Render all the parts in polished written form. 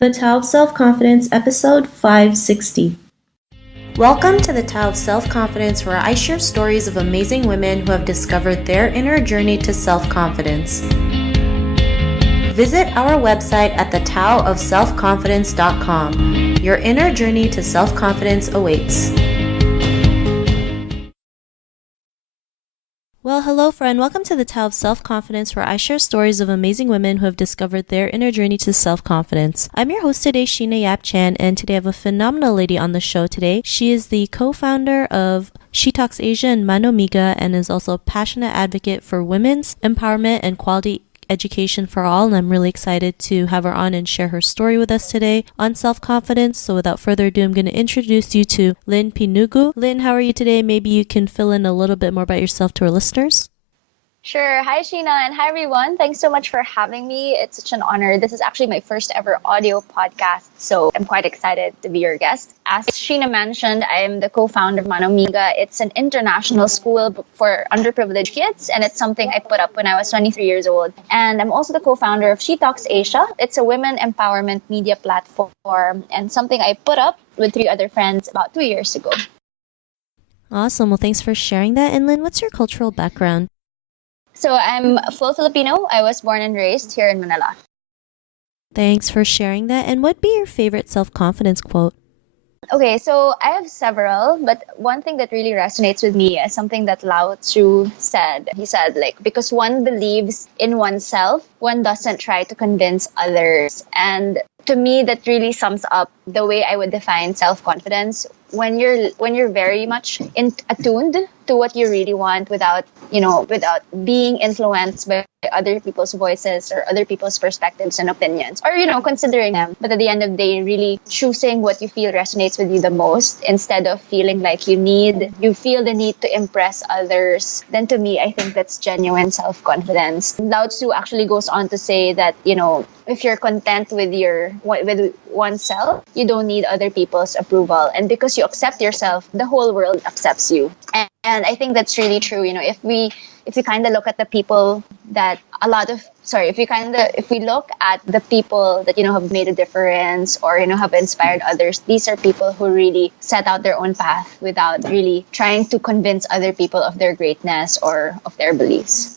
The Tao of Self-Confidence, episode 560. Welcome to the Tao of Self-Confidence, where I share stories of amazing women who have discovered their inner journey to self-confidence. Visit our website at thetaoofselfconfidence.com. Your inner journey to self-confidence awaits. Well, hello friend. Welcome to the Tao of Self-Confidence, where I share stories of amazing women who have discovered their inner journey to self-confidence. I'm your host today, Sheena Yap Chan, and today I have a phenomenal lady on the show today. She is the co-founder of She Talks Asia and Mano Amiga, and is also a passionate advocate for women's empowerment and quality education for all, and I'm really excited to have her on and share her story with us today on self-confidence. So without further ado, I'm going to introduce you to Lynn Pinugu. Lynn, how are you today? Maybe you can fill in a little bit more about yourself to our listeners. Sure. Hi, Sheena, and hi, everyone. Thanks so much for having me. It's such an honor. This is actually my first ever audio podcast, so I'm quite excited to be your guest. As Sheena mentioned, I am the co-founder of Mano Amiga. It's an international school for underprivileged kids, and it's something I put up when I was 23 years old. And I'm also the co-founder of She Talks Asia. It's a women empowerment media platform, and something I put up with 3 other friends about 2 years ago. Awesome. Well, thanks for sharing that. And Lynn, what's your cultural background? So I'm full Filipino. I was born and raised here in Manila. Thanks for sharing that. And what'd be your favorite self-confidence quote? Okay, so I have several, but one thing that really resonates with me is something that Lao Tzu said. He said, because one believes in oneself, one doesn't try to convince others. And to me, that really sums up the way I would define self-confidence. When you're very much attuned to what you really want without being influenced by other people's voices or other people's perspectives and opinions, or considering them, but at the end of the day, really choosing what you feel resonates with you the most, instead of feeling like you feel the need to impress others. Then to me, I think that's genuine self-confidence. Lao Tzu actually goes on to say that if you're content with oneself, you don't need other people's approval. And because you accept yourself, the whole world accepts you. And I think that's really true. If we kind of look at the people that if we look at the people that have made a difference or have inspired others, these are people who really set out their own path without really trying to convince other people of their greatness or of their beliefs.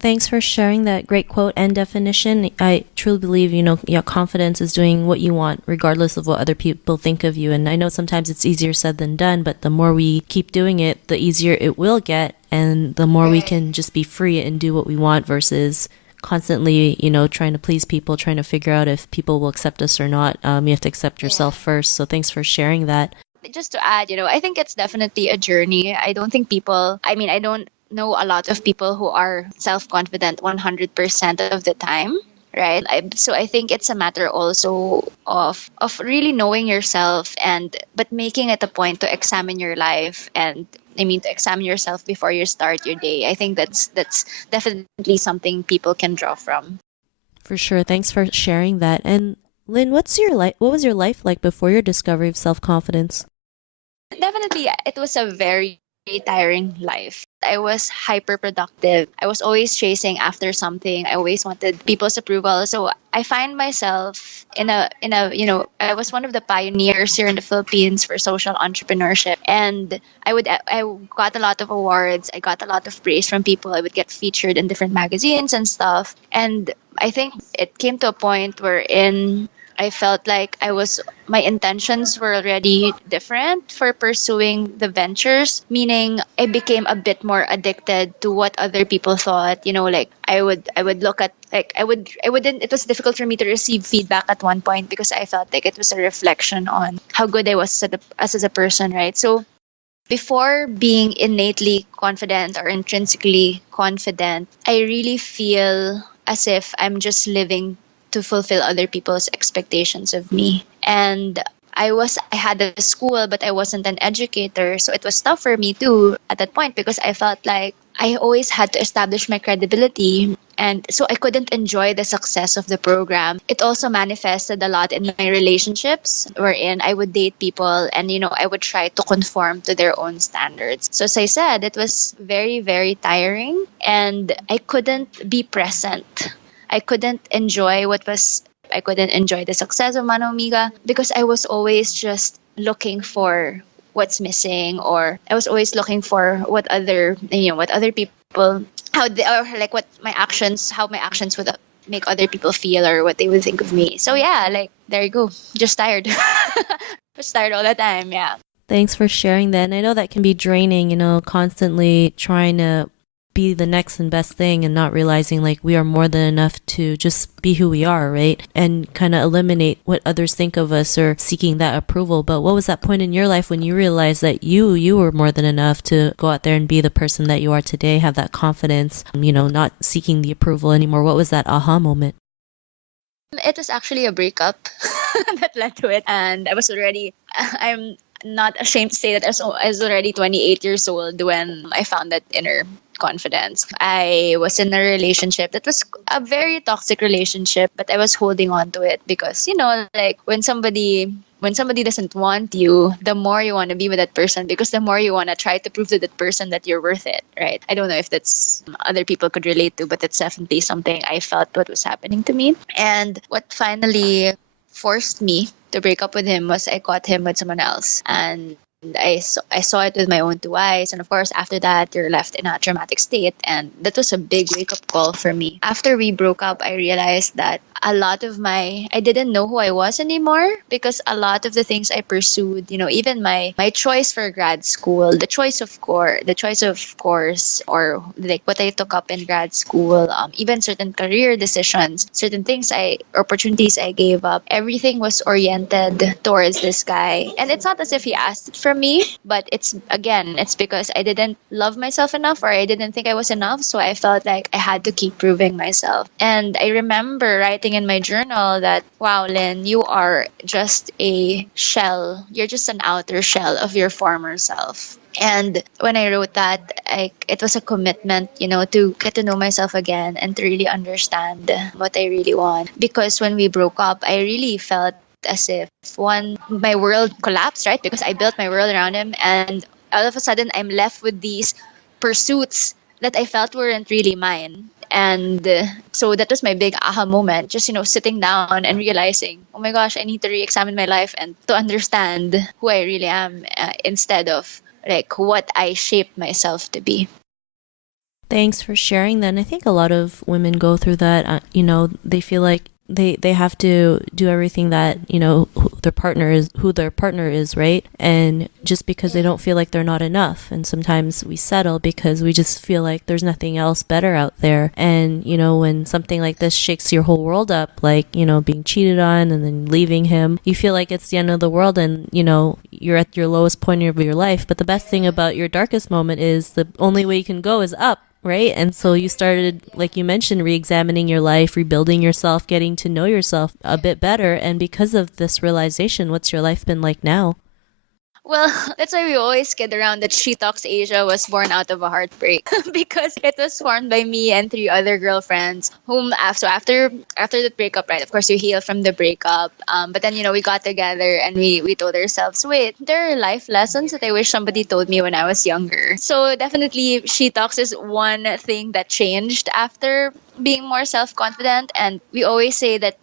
Thanks for sharing that great quote and definition. I truly believe, your confidence is doing what you want, regardless of what other people think of you. And I know sometimes it's easier said than done, but the more we keep doing it, the easier it will get. And the more we can just be free and do what we want versus constantly, trying to please people, trying to figure out if people will accept us or not. You have to accept yourself first. So thanks for sharing that. Just to add, I think it's definitely a journey. I don't know a lot of people who are self-confident 100% of the time, right? So I think it's a matter also of really knowing yourself, but making it a point to examine your life, and to examine yourself before you start your day. I think that's definitely something people can draw from. For sure. Thanks for sharing that. And Lynn, what was your life like before your discovery of self-confidence? Definitely, it was a very tiring life. I was hyper productive. I was always chasing after something. I always wanted people's approval. So I find myself I was one of the pioneers here in the Philippines for social entrepreneurship. And I got a lot of awards. I got a lot of praise from people. I would get featured in different magazines and stuff. And I think it came to a point wherein I felt like my intentions were already different for pursuing the ventures, meaning I became a bit more addicted to what other people thought. I would look at, it was difficult for me to receive feedback at one point because I felt like it was a reflection on how good I was as a person, right? So before being innately confident or intrinsically confident, I really feel as if I'm just living to fulfill other people's expectations of me. And I had a school, but I wasn't an educator. So it was tough for me too at that point, because I felt like I always had to establish my credibility. And so I couldn't enjoy the success of the program. It also manifested a lot in my relationships, wherein I would date people and, I would try to conform to their own standards. So as I said, it was very, very tiring, and I couldn't be present. I couldn't enjoy what was I couldn't enjoy the success of Mano Amiga because I was always just looking for what's missing, or I was always looking for what other people, how they, or like what my actions, how my actions would make other people feel, or what they would think of me. So yeah, like there you go. Just tired. Just tired all the time. Yeah. Thanks for sharing that. And I know that can be draining, constantly trying to be the next and best thing and not realizing like we are more than enough to just be who we are, right? And kind of eliminate what others think of us or seeking that approval. But what was that point in your life when you realized that you were more than enough to go out there and be the person that you are today, have that confidence, not seeking the approval anymore? What was that aha moment? It was actually a breakup that led to it. And I'm not ashamed to say that I was already 28 years old when I found that inner confidence. I was in a relationship that was a very toxic relationship, but I was holding on to it because, like when somebody doesn't want you, the more you want to be with that person, because the more you want to try to prove to that person that you're worth it, right? I don't know if that's other people could relate to, but it's definitely something I felt what was happening to me. And what finally forced me to break up with him was I caught him with someone else. And I saw it with my own two eyes. And of course, after that, you're left in a traumatic state. And that was a big wake up call for me. After we broke up, I realized that I didn't know who I was anymore, because a lot of the things I pursued, even my choice for grad school, the choice of course, or like what I took up in grad school, even certain career decisions, certain opportunities I gave up, everything was oriented towards this guy. And it's not as if he asked it from me, but it's because I didn't love myself enough, or I didn't think I was enough. So I felt like I had to keep proving myself. And I remember writing in my journal that, wow, Lynn, you are just a shell. You're just an outer shell of your former self. And when I wrote that, it was a commitment, to get to know myself again and to really understand what I really want. Because when we broke up, I really felt as if my world collapsed, right? Because I built my world around him, and all of a sudden I'm left with these pursuits that I felt weren't really mine. And so that was my big aha moment, just, sitting down and realizing, oh my gosh, I need to re-examine my life and to understand who I really am, instead of like what I shaped myself to be. Thanks for sharing that. And I think a lot of women go through that. They feel like they have to do everything that who their partner is, right? And just because they don't feel like they're not enough, and sometimes we settle because we just feel like there's nothing else better out there. And when something like this shakes your whole world up, like being cheated on and then leaving him, you feel like it's the end of the world, and you're at your lowest point of your life. But the best thing about your darkest moment is the only way you can go is up, right? And so you started, like you mentioned, re-examining your life, rebuilding yourself, getting to know yourself a bit better. And because of this realization, what's your life been like now? Well, that's why we always kid around that She Talks Asia was born out of a heartbreak because it was formed by me and 3 other girlfriends after the breakup, right? Of course, we healed from the breakup. But then, we got together and we told ourselves, wait, there are life lessons that I wish somebody told me when I was younger. So definitely She Talks is one thing that changed after being more self-confident. And we always say that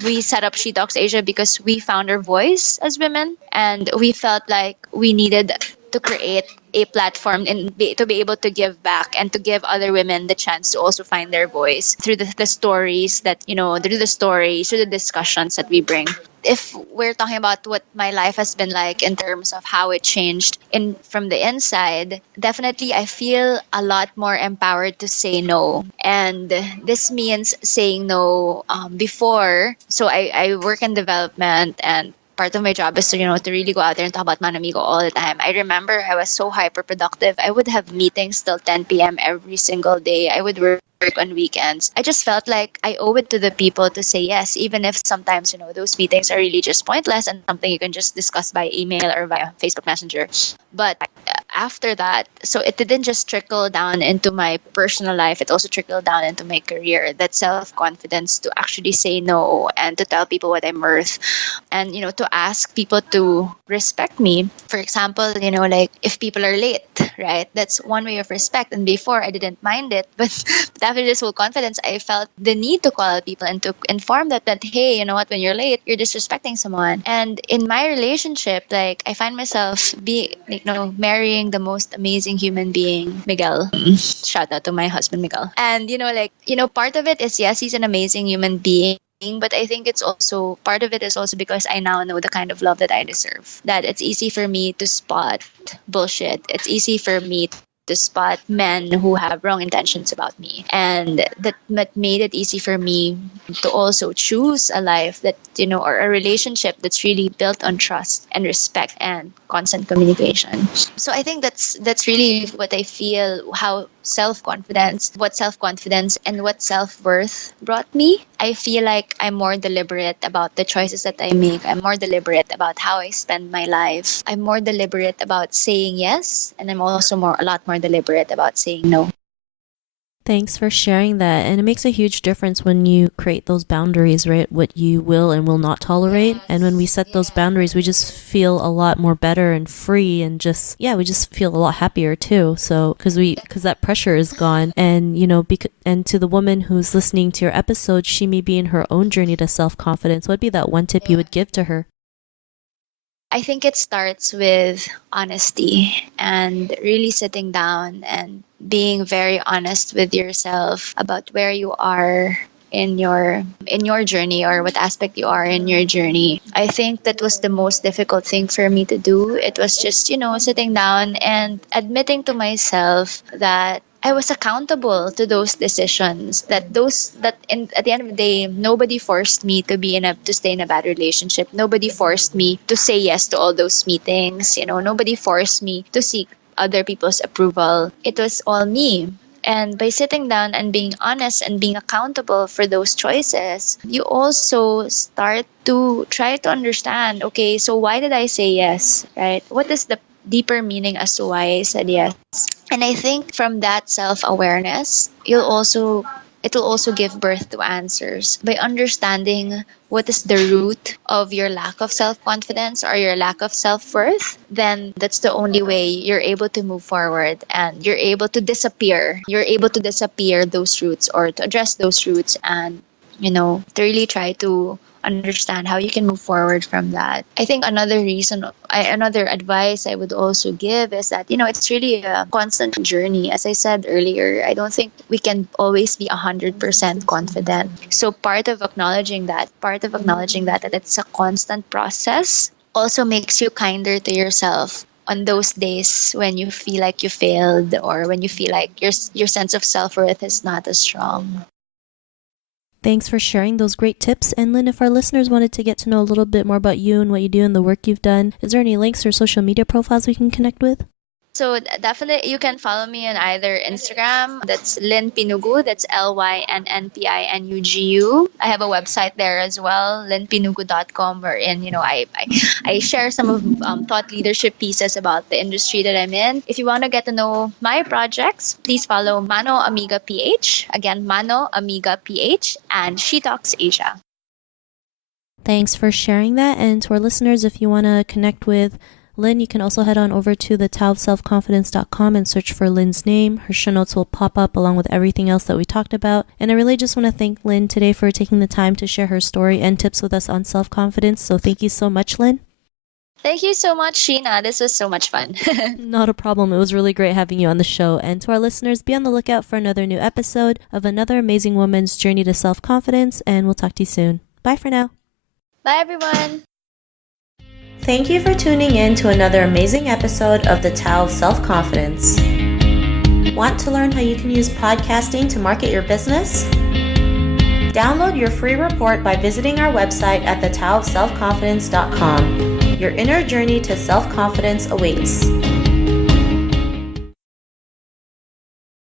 we set up She Talks Asia because we found our voice as women, and we felt like we needed to create a platform to be able to give back and to give other women the chance to also find their voice through the stories that through the discussions that we bring. If we're talking about what my life has been like in terms of how it changed from the inside, definitely I feel a lot more empowered to say no. And this means saying no before. So I work in development, and part of my job is to really go out there and talk about Mano Amiga all the time. I remember I was so hyper productive. I would have meetings till 10 p.m. every single day. I would work on weekends. I just felt like I owe it to the people to say yes, even if sometimes those meetings are really just pointless and something you can just discuss by email or via Facebook Messenger. But after that, so it didn't just trickle down into my personal life, it also trickled down into my career. That self-confidence to actually say no and to tell people what I'm worth, and to ask people to respect me. For example, like if people are late, right? That's one way of respect. And before, I didn't mind it. But after this whole confidence, I felt the need to call out people and to inform them that, hey, you know what, when you're late, you're disrespecting someone. And in my relationship, like, I find myself marrying the most amazing human being, Miguel. Shout out to my husband, Miguel. And, part of it is, yes, he's an amazing human being. But I think it's also part of it is also because I now know the kind of love that I deserve. That it's easy for me to spot bullshit. It's easy for me to spot men who have wrong intentions about me. And that made it easy for me to also choose a life that, or a relationship that's really built on trust and respect and constant communication. So I think that's really what I feel, how what self-confidence and what self-worth brought me. I feel like I'm more deliberate about the choices that I make. I'm more deliberate about how I spend my life. I'm more deliberate about saying yes, and I'm also a lot more deliberate about saying no. Thanks for sharing that. And it makes a huge difference when you create those boundaries, right? What you will and will not tolerate. And when we set those boundaries, we just feel a lot more better and free, and we just feel a lot happier too. So, because that pressure is gone. And, and to the woman who's listening to your episode, she may be in her own journey to self-confidence. What would be that one tip you would give to her? I think it starts with honesty and really sitting down and being very honest with yourself about where you are in your journey, or what aspect you are in your journey. I think that was the most difficult thing for me to do. It was just, sitting down and admitting to myself that I was accountable to those decisions. At the end of the day, nobody forced me to stay in a bad relationship. Nobody forced me to say yes to all those meetings. Nobody forced me to seek other people's approval. It was all me. And by sitting down and being honest and being accountable for those choices, you also start to try to understand, okay, so why did I say yes, right? What is the deeper meaning as to why I said yes? And I think from that self-awareness, it will also give birth to answers. By understanding what is the root of your lack of self-confidence or your lack of self-worth, then that's the only way you're able to move forward, and you're able to disappear. You're able to disappear those roots, or to address those roots, and, to really try to understand how you can move forward from that. I think another advice I would also give is that, it's really a constant journey. As I said earlier, I don't think we can always be 100% confident. So part of acknowledging that it's a constant process also makes you kinder to yourself on those days when you feel like you failed, or when you feel like your sense of self-worth is not as strong. Thanks for sharing those great tips. And Lynn, if our listeners wanted to get to know a little bit more about you and what you do and the work you've done, is there any links or social media profiles we can connect with? So definitely you can follow me on either Instagram, that's Lynn Pinugu, that's LYNNPINUGU. I have a website there as well, lynnpinugu.com, wherein, I share some of thought leadership pieces about the industry that I'm in. If you want to get to know my projects, please follow Mano Amiga PH. Again, Mano Amiga PH, and She Talks Asia. Thanks for sharing that. And to our listeners, if you want to connect with Lynn, you can also head on over to thetaoofselfconfidence.com and search for Lynn's name. Her show notes will pop up along with everything else that we talked about. And I really just want to thank Lynn today for taking the time to share her story and tips with us on self-confidence. So thank you so much, Lynn. Thank you so much, Sheena. This was so much fun. Not a problem. It was really great having you on the show. And to our listeners, be on the lookout for another new episode of another amazing woman's journey to self-confidence. And we'll talk to you soon. Bye for now. Bye, everyone. Thank you for tuning in to another amazing episode of The Tao of Self-Confidence. Want to learn how you can use podcasting to market your business? Download your free report by visiting our website at thetaoofselfconfidence.com. Your inner journey to self-confidence awaits.